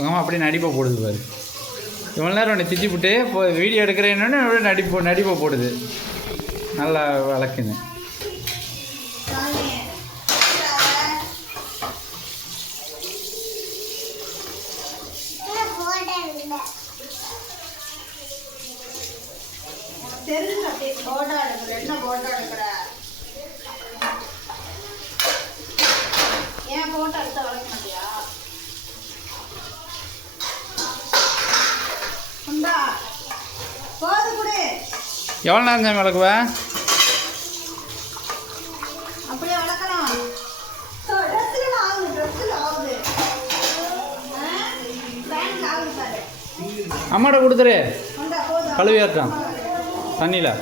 உங்கள் அம்மா அப்படியே நடிப்பை போடுது பாரு. இவ்வளோ நேரம் உன்னை திட்டிவிட்டு இப்போ வீடியோ எடுக்கிறேன்னு நடிப்பை போடுது. நல்லா வளர்க்குங்க. தெரிஞ்சு அப்படியே போட்டோ எடுக்கிற என்ன போட்டோ எடுக்கிற ஏன் போட்டோ எடுத்து வளர்க்க மாட்டியா? உண்டா போது கூட எவ்வளோ நேரம் தான் வளர்க்குவேன்? அப்படியே வளர்க்கலாம். அம்மாட்ட கொடுத்துரு, கழுவியாட்டான் தண்ணியில்.